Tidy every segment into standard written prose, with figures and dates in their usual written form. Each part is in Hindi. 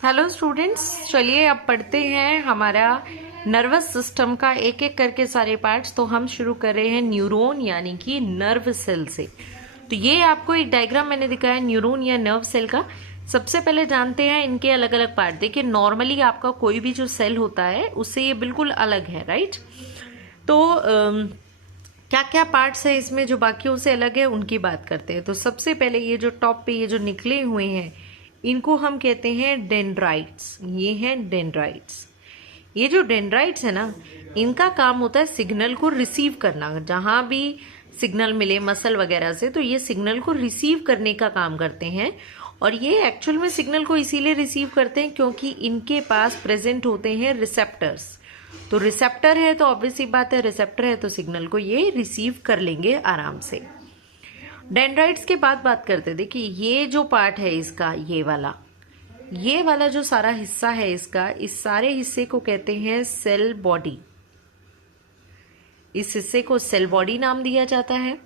हेलो स्टूडेंट्स, चलिए अब पढ़ते हैं हमारा नर्वस सिस्टम का एक एक करके सारे पार्ट्स। तो हम शुरू कर रहे हैं न्यूरॉन यानी कि नर्व सेल से। तो ये आपको एक डायग्राम मैंने दिखाया न्यूरॉन या नर्व सेल का। सबसे पहले जानते हैं इनके अलग अलग पार्ट। देखिए नॉर्मली आपका कोई भी जो सेल होता है उससे ये बिल्कुल अलग है, राइट। तो क्या क्या पार्ट्स है इसमें जो बाकियों से अलग है उनकी बात करते हैं। तो सबसे पहले ये जो टॉप पे ये जो निकले हुए हैं इनको हम कहते हैं डेंड्राइट्स। ये हैं डेंड्राइट्स। ये जो डेंड्राइट्स है ना, इनका काम होता है सिग्नल को रिसीव करना। जहां भी सिग्नल मिले मसल वगैरह से तो ये सिग्नल को रिसीव करने का काम करते हैं। और ये एक्चुअल में सिग्नल को इसीलिए रिसीव करते हैं क्योंकि इनके पास प्रेजेंट होते हैं रिसेप्टर्स। तो रिसेप्टर है तो ऑब्वियस सी बात है, रिसेप्टर है तो सिग्नल को ये रिसीव कर लेंगे आराम से। डेंड्राइट्स के बाद बात करते हैं। देखिए ये जो पार्ट है इसका, ये वाला जो सारा हिस्सा है इसका, इस सारे हिस्से को कहते हैं सेल बॉडी। इस हिस्से को सेल बॉडी नाम दिया जाता है।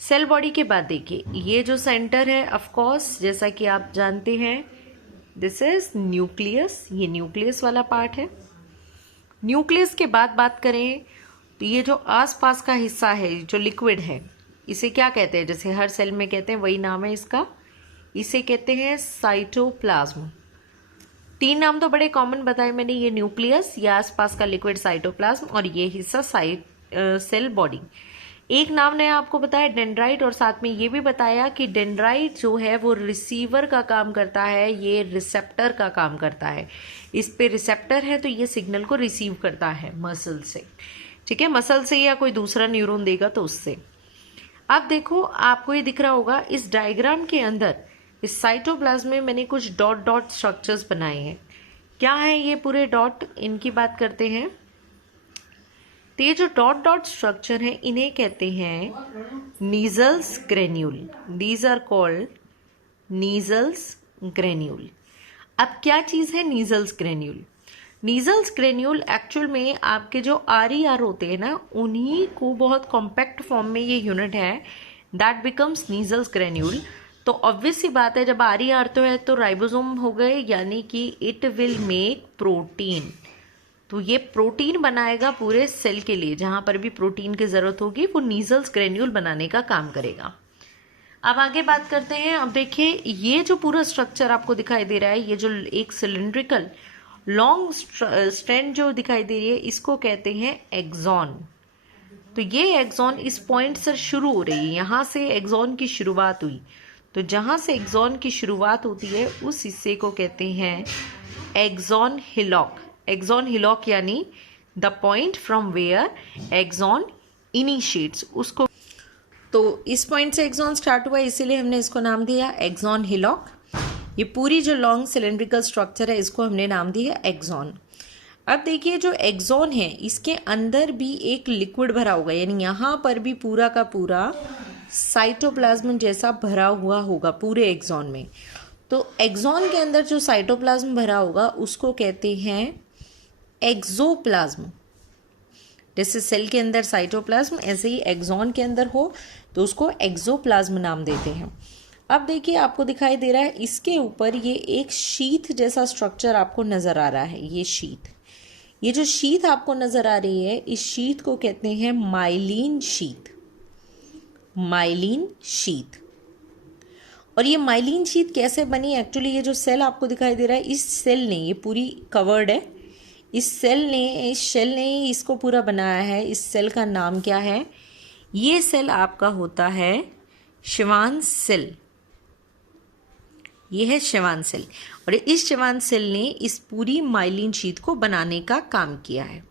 सेल बॉडी के बाद देखिए ये जो सेंटर है, ऑफ कोर्स जैसा कि आप जानते हैं, दिस इज न्यूक्लियस। ये न्यूक्लियस वाला पार्ट है। न्यूक्लियस के बाद बात करें तो ये जो आसपास का हिस्सा है जो लिक्विड है, इसे क्या कहते हैं? जैसे हर सेल में कहते हैं वही नाम है इसका। इसे कहते हैं साइटोप्लाज्म। तीन नाम तो बड़े कॉमन बताए मैंने, ये न्यूक्लियस, ये आसपास का लिक्विड साइटोप्लाज्म, और ये हिस्सा सेल बॉडी। एक नाम ने आपको बताया डेंड्राइट, और साथ में ये भी बताया कि डेंड्राइट जो है वो रिसीवर का काम करता है, ये रिसेप्टर का काम करता है। इस पे रिसेप्टर है तो ये सिग्नल को रिसीव करता है मसल से, ठीक है, मसल से या कोई दूसरा न्यूरॉन देगा तो उससे। अब देखो आपको ये दिख रहा होगा इस डायग्राम के अंदर, इस साइटोप्लाज्म में मैंने कुछ डॉट डॉट स्ट्रक्चर्स बनाए हैं। क्या है ये पूरे डॉट, इनकी बात करते हैं। तो ये जो डॉट डॉट स्ट्रक्चर है इन्हें कहते हैं Nissl's granule. These are called Nissl's granule. अब क्या चीज है Nissl's granule? Nissl's granule actual में आपके जो RER होते हैं ना, उन्हीं को बहुत कॉम्पैक्ट फॉर्म में ये यूनिट है, दैट बिकम्स नीजल्स ग्रेन्यूल। तो ऑब्वियस सी बात है जब RER तो है तो राइबोसोम हो गए, यानी कि इट विल मेक प्रोटीन। तो ये प्रोटीन बनाएगा पूरे सेल के लिए, जहां पर भी प्रोटीन की जरूरत होगी वो नीजल्स ग्रेन्यूल बनाने का काम करेगा। अब आगे बात करते हैं। अब देखिए ये जो पूरा स्ट्रक्चर आपको दिखाई दे रहा है, ये जो एक सिलिंड्रिकल लॉन्ग स्ट्रैंड जो दिखाई दे रही है, इसको कहते हैं एक्सॉन। तो ये एक्सॉन इस पॉइंट से शुरू हो रही है, यहां से एक्सॉन की शुरुआत हुई। तो जहां से एक्सॉन की शुरुआत होती है उस हिस्से को कहते हैं एक्सॉन हिलॉक। एक्सॉन हिलॉक यानी the point from where axon initiates, उसको। तो इस पॉइंट से एक्सॉन स्टार्ट हुआ, इसीलिए हमने इसको नाम दिया एक्सॉन हिलॉक। ये पूरी जो लॉन्ग सिलेंड्रिकल स्ट्रक्चर है इसको हमने नाम दिया एक्सॉन। अब देखिए जो एक्सॉन है इसके अंदर भी एक लिक्विड भरा होगा, यानी यहाँ पर भी पूरा का पूरा साइटोप्लाज्म जैसा भरा हुआ होगा पूरे एक्सॉन में। तो एक्सॉन के अंदर जो साइटोप्लाज्म भरा होगा उसको कहते हैं एक्सोप्लाज्म। जैसे सेल के अंदर साइटोप्लाज्म, ऐसे ही एक्सॉन के अंदर हो तो उसको एक्सोप्लाज्म नाम देते हैं। अब देखिए आपको दिखाई दे रहा है इसके ऊपर ये एक शीथ जैसा स्ट्रक्चर आपको नजर आ रहा है। ये शीथ, ये जो शीथ आपको नजर आ रही है, इस शीथ को कहते हैं माइलिन शीथ। Myelin sheath. और ये माइलिन शीथ कैसे बनी? एक्चुअली ये जो सेल आपको दिखाई दे रहा है, इस सेल ने, ये पूरी कवर्ड है, इस शेल ने इसको पूरा बनाया है। इस सेल का नाम क्या है? ये सेल आपका होता है शिवान सेल। ये है शिवान सेल, और इस शिवान सेल ने इस पूरी माइलिन शीथ को बनाने का काम किया है।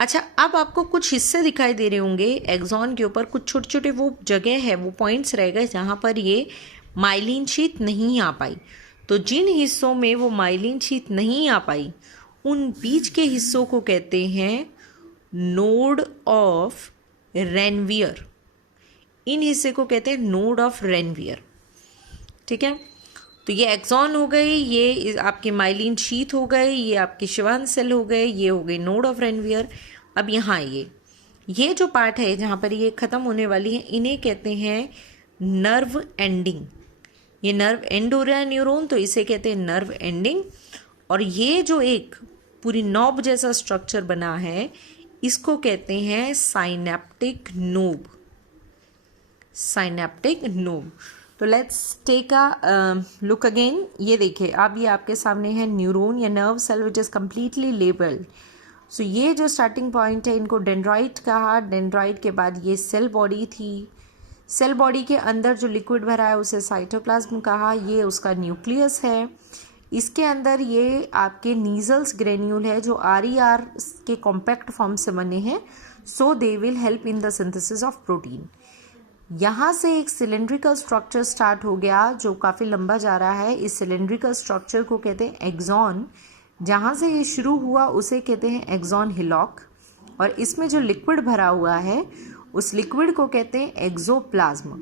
अच्छा, अब आपको कुछ हिस्से दिखाई दे रहे होंगे एक्सॉन के ऊपर, कुछ छोटे छोटे वो जगह है, वो पॉइंट्स रह गए जहां पर ये माइलिन शीथ नहीं आ पाई। तो जिन हिस्सों में वो माइलिन शीथ नहीं आ पाई उन बीच के हिस्सों को कहते हैं नोड ऑफ रेनवियर। इन हिस्से को कहते हैं नोड ऑफ रेनवियर, ठीक है। तो ये एक्सॉन हो गई, ये आपकी माइलिन शीथ हो गए, ये आपके शिवान सेल हो गए, ये हो गई नोड ऑफ रेनवियर। अब यहाँ ये जो पार्ट है जहाँ पर ये ख़त्म होने वाली है, इन्हें कहते हैं नर्व एंडिंग, ये नर्व एंड हो रहा है न्यूरॉन, तो इसे कहते हैं नर्व एंडिंग। और ये जो एक पूरी नॉब जैसा स्ट्रक्चर बना है इसको कहते हैं साइनेप्टिक नोब। Synaptic knob. तो let's take a look again. ये देखिए, अब ये आपके सामने है न्यूरॉन या nerve cell which is completely labelled. So ये जो स्टार्टिंग पॉइंट है इनको डेंड्राइट कहा। डेंड्राइट के बाद ये सेल बॉडी थी। सेल बॉडी के अंदर जो लिक्विड भरा है उसे साइटोप्लाज्म कहा। ये उसका न्यूक्लियस है। इसके अंदर ये आपके नीजल्स ग्रेन्यूल है जो RER के कॉम्पैक्ट फॉर्म से बने हैं, so they will help in the synthesis of protein. यहाँ से एक सिलेंड्रिकल स्ट्रक्चर स्टार्ट हो गया जो काफ़ी लंबा जा रहा है। इस सिलेंड्रिकल स्ट्रक्चर को कहते हैं एक्सॉन। जहाँ से ये शुरू हुआ उसे कहते हैं एक्सॉन हिलॉक। और इसमें जो लिक्विड भरा हुआ है उस लिक्विड को कहते हैं एक्सोप्लाज्म।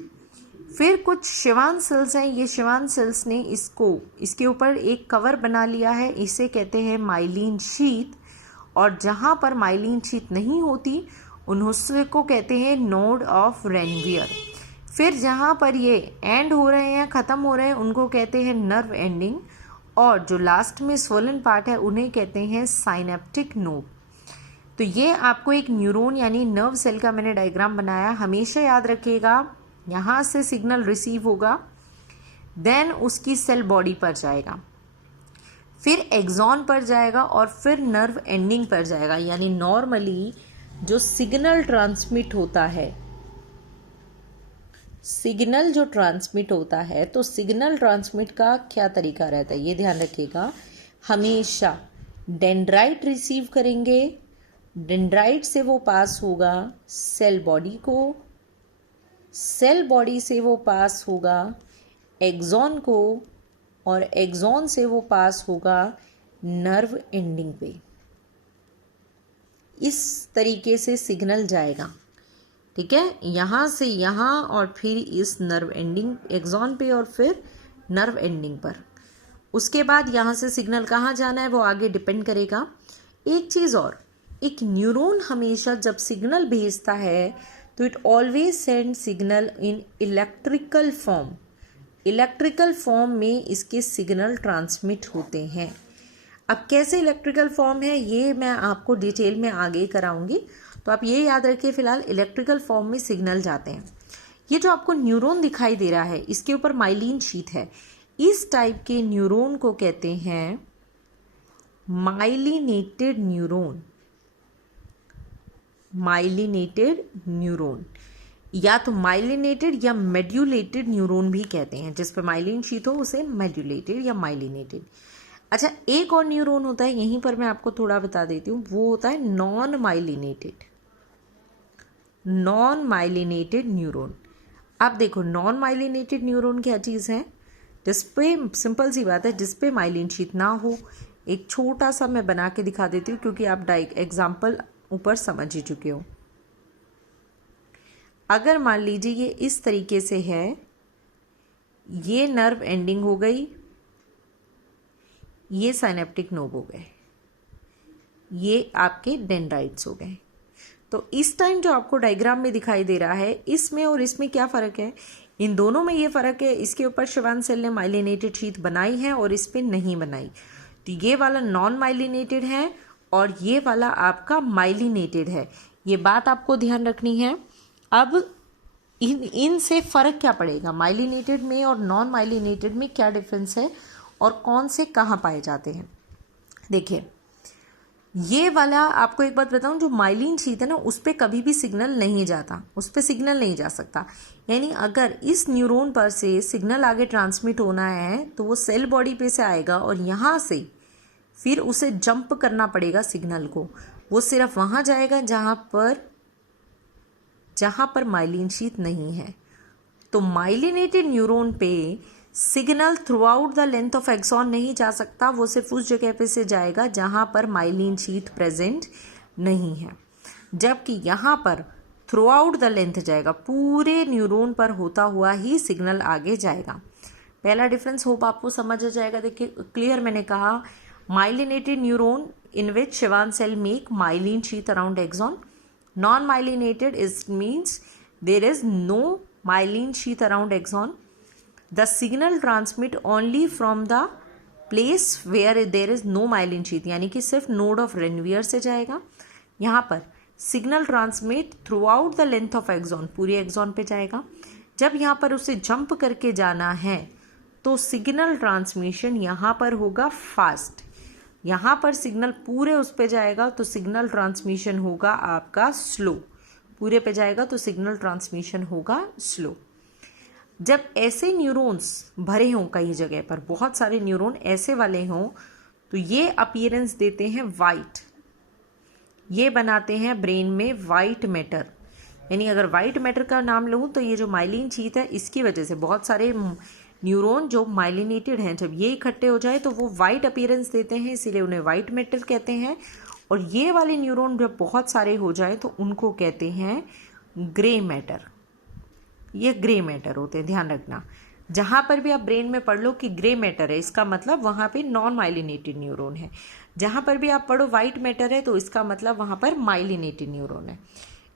फिर कुछ शिवान सेल्स हैं। ये शिवान सेल्स ने इसके ऊपर एक कवर बना लिया है, इसे कहते हैं माइलिन शीथ। और जहाँ पर माइलिन शीथ नहीं होती उन्हें को कहते हैं नोड ऑफ रेनवियर। फिर जहाँ पर ये एंड हो रहे हैं, ख़त्म हो रहे हैं, उनको कहते हैं नर्व एंडिंग। और जो लास्ट में स्वोलन पार्ट है उन्हें कहते हैं साइनेप्टिक नोब। तो ये आपको एक न्यूरॉन यानी नर्व सेल का मैंने डायग्राम बनाया। हमेशा याद रखिएगा, यहाँ से सिग्नल रिसीव होगा, देन उसकी सेल बॉडी पर जाएगा, फिर एक्सॉन पर जाएगा और फिर नर्व एंडिंग पर जाएगा। यानी नॉर्मली जो सिग्नल ट्रांसमिट होता है, सिग्नल जो ट्रांसमिट होता है, तो सिग्नल ट्रांसमिट का क्या तरीका रहता है ये ध्यान रखिएगा। हमेशा डेंड्राइट रिसीव करेंगे, डेंड्राइट से वो पास होगा सेल बॉडी को, सेल बॉडी से वो पास होगा एक्सॉन को, और एक्सॉन से वो पास होगा नर्व एंडिंग पे। इस तरीके से सिग्नल जाएगा, ठीक है, यहाँ से यहाँ और फिर इस नर्व एंडिंग एक्सॉन पे और फिर नर्व एंडिंग पर। उसके बाद यहाँ से सिग्नल कहाँ जाना है वो आगे डिपेंड करेगा। एक चीज़ और, एक न्यूरॉन हमेशा जब सिग्नल भेजता है तो it always send signal in electrical form. Electrical form में इसके सिग्नल ट्रांसमिट होते हैं। अब कैसे इलेक्ट्रिकल फॉर्म है ये मैं आपको डिटेल में आगे कराऊंगी, तो आप ये याद रखिए फिलहाल इलेक्ट्रिकल फॉर्म में सिग्नल जाते हैं। ये जो आपको न्यूरॉन दिखाई दे रहा है इसके ऊपर माइलिन शीथ है। इस टाइप के न्यूरॉन को कहते हैं माइलिनेटेड न्यूरॉन। माइलिनेटेड न्यूरॉन या तो माइलिनेटेड या मेड्यूलेटेड न्यूरॉन भी कहते हैं। जिस पे माइलिन शीथ हो उसे मेड्यूलेटेड या माइलिनेटेड। अच्छा, एक और न्यूरॉन होता है, यहीं पर मैं आपको थोड़ा बता देती हूँ, वो होता है non myelinated. Non myelinated neuron. आप देखो नॉन माइलिनेटेड न्यूरॉन क्या चीज़ है, जिसपे सिंपल सी बात है, जिसपे माइलिन शीथ ना हो। एक छोटा सा मैं बना के दिखा देती हूँ क्योंकि आप एग्जाम्पल ऊपर समझ ही चुके हो। अगर मान लीजिए ये इस तरीके से है, ये नर्व एंडिंग हो गई, ये साइनेप्टिक नोब हो गए, ये आपके डेंड्राइट्स हो गए। तो इस टाइम जो आपको डायग्राम में दिखाई दे रहा है इसमें और इसमें क्या फ़र्क है, इन दोनों में ये फ़र्क है, इसके ऊपर शिवान सेल ने माइलिनेटेड शीथ बनाई है और इस पर नहीं बनाई। तो ये वाला नॉन माइलिनेटेड है और ये वाला आपका माइलिनेटेड है। ये बात आपको ध्यान रखनी है। अब इनसे फ़र्क क्या पड़ेगा, माइलिनेटेड में और नॉन माइलिनेटेड में क्या डिफरेंस है और कौन से कहाँ पाए जाते हैं। देखिए ये वाला आपको एक बात बताऊं, जो माइलिन शीथ है ना उस पर कभी भी सिग्नल नहीं जाता, उस पर सिग्नल नहीं जा सकता। यानी अगर इस न्यूरॉन पर से सिग्नल आगे ट्रांसमिट होना है तो वो सेल बॉडी पे से आएगा और यहाँ से फिर उसे जंप करना पड़ेगा सिग्नल को। वो सिर्फ वहाँ जाएगा जहाँ पर माइलिन शीथ नहीं है। तो माइलिनेटेड न्यूरॉन पे signal throughout the length of axon नहीं जा सकता, वो सिर्फ उस जगह पे से जाएगा जहाँ पर माइलिन शीथ प्रेजेंट नहीं है। जबकि यहाँ पर थ्रू आउट द लेंथ जाएगा, पूरे न्यूरॉन पर होता हुआ ही सिग्नल आगे जाएगा। पहला डिफरेंस होप आपको समझ आ जाएगा। देखिए क्लियर, मैंने कहा myelinated neuron in which Schwann cell make myelin sheath around axon. Non-myelinated is means there is no myelin sheath around axon. The signal transmit only from the place where there is no myelin sheath, यानी कि सिर्फ नोड ऑफ रेनवियर से जाएगा। यहाँ पर signal transmit throughout the length of axon, पूरे एक्सॉन पे जाएगा। जब यहाँ पर उसे जंप करके जाना है तो सिग्नल ट्रांसमिशन यहाँ पर होगा फास्ट। यहाँ पर सिग्नल पूरे उस पे जाएगा तो सिग्नल ट्रांसमिशन होगा आपका स्लो, पूरे पे जाएगा तो सिग्नल ट्रांसमिशन होगा स्लो। जब ऐसे न्यूरॉन्स भरे हों कई जगह पर, बहुत सारे न्यूरॉन ऐसे वाले हों, तो ये अपीयरेंस देते हैं वाइट, ये बनाते हैं ब्रेन में वाइट मैटर। यानी अगर वाइट मैटर का नाम लूँ तो ये जो माइलिन शीथ है इसकी वजह से बहुत सारे न्यूरॉन जो माइलिनेटेड हैं, जब ये इकट्ठे हो जाए तो वो वाइट अपीयरेंस देते हैं, इसीलिए उन्हें वाइट मैटर कहते हैं। और ये वाले न्यूरॉन जब बहुत सारे हो जाए तो उनको कहते हैं ग्रे मैटर। ये ग्रे मैटर होते हैं, ध्यान रखना। जहाँ पर भी आप ब्रेन में पढ़ लो कि ग्रे मैटर है, इसका मतलब वहाँ पे नॉन माइलिनेटेड न्यूरॉन है। जहाँ पर भी आप पढ़ो वाइट मैटर है तो इसका मतलब वहाँ पर माइलिनेटेड न्यूरॉन है।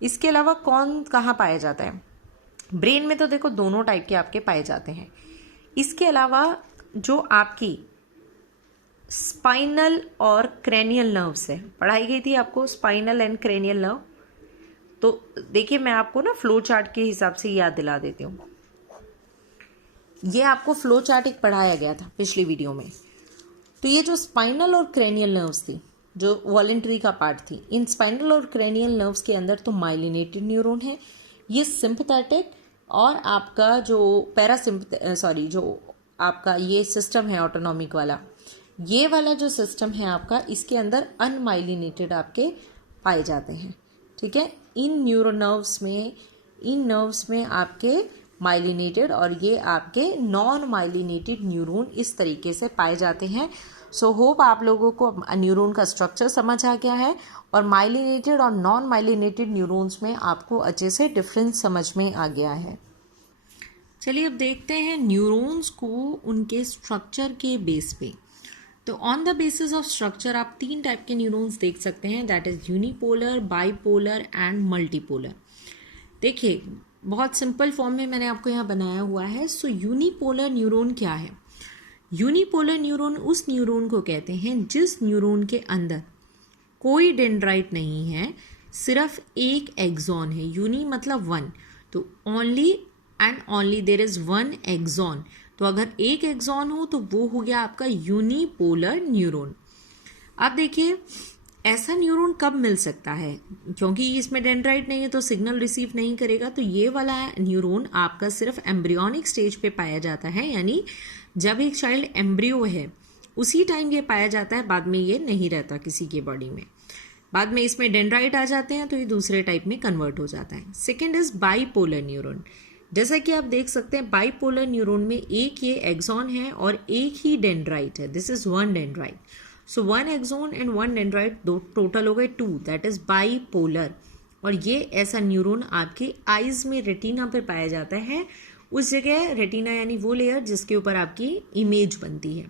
इसके अलावा कौन कहाँ पाया जाता है? ब्रेन में तो देखो दोनों टाइप के आपके पाए जाते हैं। इसके अलावा जो आपकी स्पाइनल और क्रेनियल नर्व्स है, पढ़ाई गई थी आपको स्पाइनल एंड क्रेनियल नर्व। तो देखिए मैं आपको ना फ्लो चार्ट के हिसाब से याद दिला देती हूँ। ये आपको फ्लो चार्ट एक पढ़ाया गया था पिछली वीडियो में। तो ये जो स्पाइनल और क्रेनियल नर्व्स थी, जो वॉलेंट्री का पार्ट थी, इन स्पाइनल और क्रेनियल नर्व्स के अंदर तो माइलिनेटेड न्यूरॉन है, ये सिंपैथेटिक और आपका जो जो आपका ये सिस्टम है ऑटोनॉमिक वाला, ये वाला जो सिस्टम है आपका, इसके अंदर अनमाइलिनेटेड आपके पाए जाते हैं। ठीक है, इन नर्व्स में आपके माइलिनेटेड और ये आपके नॉन माइलिनेटेड न्यूरॉन इस तरीके से पाए जाते हैं। सो होप आप लोगों को न्यूरॉन का स्ट्रक्चर समझ आ गया है और माइलिनेटेड और नॉन माइलिनेटेड न्यूरॉन्स में आपको अच्छे से डिफरेंस समझ में आ गया है। चलिए अब देखते हैं न्यूरॉन्स को उनके स्ट्रक्चर के बेस पे। तो on the basis of structure आप 3 टाइप के न्यूरॉन्स देख सकते हैं, that is unipolar, bipolar and multipolar. देखिए बहुत सिंपल फॉर्म में मैंने आपको यहाँ बनाया हुआ है। सो यूनिपोलर न्यूरॉन क्या है? यूनिपोलर न्यूरॉन उस न्यूरॉन को कहते हैं जिस न्यूरॉन के अंदर कोई डेंड्राइट नहीं है, सिर्फ एक एक्सॉन है। यूनी मतलब 1, तो only and only there is 1 axon. तो अगर एक एक्सॉन हो तो वो हो गया आपका यूनिपोलर न्यूरॉन। अब देखिए ऐसा न्यूरॉन कब मिल सकता है? क्योंकि इसमें डेंड्राइट नहीं है तो सिग्नल रिसीव नहीं करेगा। तो ये वाला न्यूरॉन आपका सिर्फ एम्ब्रियोनिक स्टेज पे पाया जाता है, यानी जब एक चाइल्ड एम्ब्रियो है उसी टाइम ये पाया जाता है, बाद में ये नहीं रहता किसी के बॉडी में। बाद में इसमें डेंड्राइट आ जाते हैं तो ये दूसरे टाइप में कन्वर्ट हो जाता है। Second is bipolar neuron. जैसा कि आप देख सकते हैं बाइपोलर न्यूरॉन में एक ये एक्सॉन है और एक ही डेंड्राइट है, this is 1 dendrite. So 1 axon and 1 dendrite, दो टोटल हो गए 2, दैट इज बाइपोलर। और ये ऐसा न्यूरॉन आपके आईज में रेटिना पे पाया जाता है, उस जगह रेटिना यानी वो लेयर जिसके ऊपर आपकी इमेज बनती है।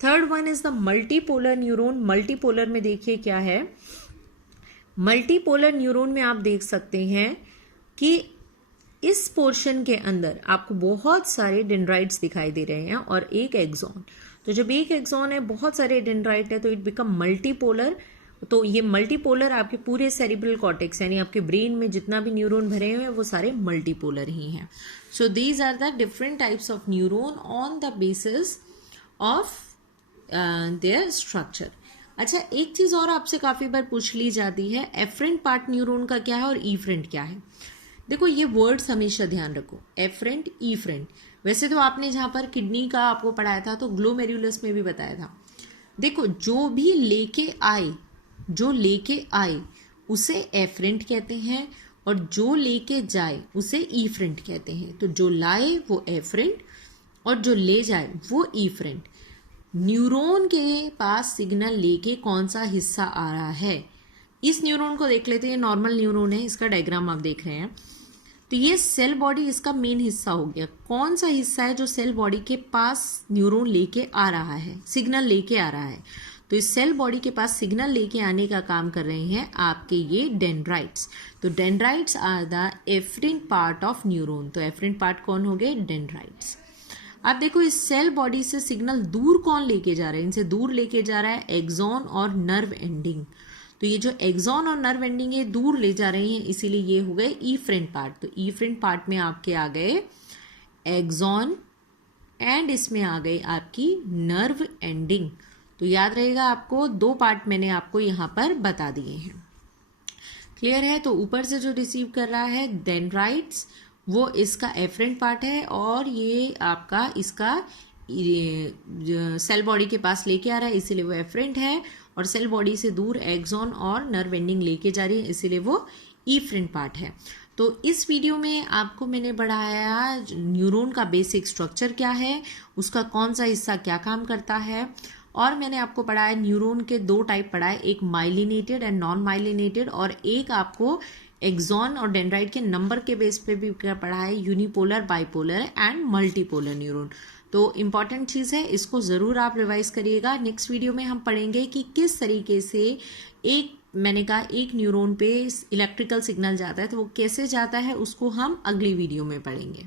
Third one is the multipolar neuron. Multipolar में देखिए क्या है, मल्टीपोलर न्यूरॉन में आप देख सकते हैं कि इस पोर्शन के अंदर आपको बहुत सारे डेंड्राइट्स दिखाई दे रहे हैं और एक एक्सॉन। तो जब एक एक्सॉन है, बहुत सारे डेंड्राइट है, तो इट बिकम मल्टीपोलर। तो ये मल्टीपोलर आपके पूरे सेरिब्रल कॉर्टेक्स यानी आपके ब्रेन में जितना भी न्यूरॉन भरे हुए हैं वो सारे मल्टीपोलर ही हैं। So these are the different types of neuron on the basis of their structure. अच्छा, एक चीज़ और आपसे काफ़ी बार पूछ ली जाती है, एफरेंट पार्ट न्यूरॉन का क्या है और ईफरेंट क्या है। देखो ये वर्ड्स हमेशा ध्यान रखो, एफरेंट ईफरेंट। वैसे तो आपने जहाँ पर किडनी का आपको पढ़ाया था तो ग्लोमेरुलस में भी बताया था। देखो जो भी लेके आए उसे एफरेंट कहते हैं और जो लेके जाए उसे ईफरेंट कहते हैं। तो जो लाए वो एफरेंट और जो ले जाए वो ईफरेंट। न्यूरॉन के पास सिग्नल लेके कौन सा हिस्सा आ रहा है, इस न्यूरॉन को देख लेते हैं। नॉर्मल न्यूरॉन है, इसका डायग्राम आप देख रहे हैं। तो ये सेल बॉडी इसका मेन हिस्सा हो गया। कौन सा हिस्सा है जो सेल बॉडी के पास न्यूरॉन लेके आ रहा है, सिग्नल लेके आ रहा है? तो इस सेल बॉडी के पास सिग्नल लेके आने का काम कर रहे हैं आपके ये डेंड्राइट्स। तो dendrites are the afferent part of neuron. तो एफरेंट पार्ट कौन हो गए? डेंड्राइट्स। अब देखो इस सेल बॉडी से सिग्नल दूर कौन लेके जा रहा है, इनसे दूर लेके जा रहा है एक्सॉन और नर्व एंडिंग। तो ये जो एक्सॉन और नर्व एंडिंग है दूर ले जा रही हैं, इसीलिए ये हो गए इफरेंट पार्ट। तो इफरेंट पार्ट में आपके आ गए एक्सॉन एंड इसमें आ गई आपकी नर्व एंडिंग। तो याद रहेगा आपको, दो पार्ट मैंने आपको यहाँ पर बता दिए हैं। क्लियर है? तो ऊपर से जो रिसीव कर रहा है डेंड्राइट्स, वो इसका एफरेंट पार्ट है, और ये आपका इसका सेल बॉडी के पास लेके आ रहा है, इसीलिए वो एफरेंट है, और सेल बॉडी से दूर एक्सॉन और नर्व एंडिंग लेके जा रही है, इसीलिए वो इफरेंट पार्ट है। तो इस वीडियो में आपको मैंने बढ़ाया न्यूरॉन का बेसिक स्ट्रक्चर क्या है, उसका कौन सा हिस्सा क्या काम करता है, और मैंने आपको पढ़ाया न्यूरॉन के दो टाइप पढ़ाए, एक माइलिनेटेड एंड नॉन माइलिनेटेड, और एक आपको एक्सॉन और डेंड्राइट के नंबर के बेस पे भी पढ़ा है, unipolar, bipolar and multipolar neuron. तो इम्पॉर्टेंट चीज़ है, इसको ज़रूर आप रिवाइज करिएगा। नेक्स्ट वीडियो में हम पढ़ेंगे कि किस तरीके से मैंने कहा एक न्यूरॉन पे इलेक्ट्रिकल सिग्नल जाता है, तो वो कैसे जाता है उसको हम अगली वीडियो में पढ़ेंगे।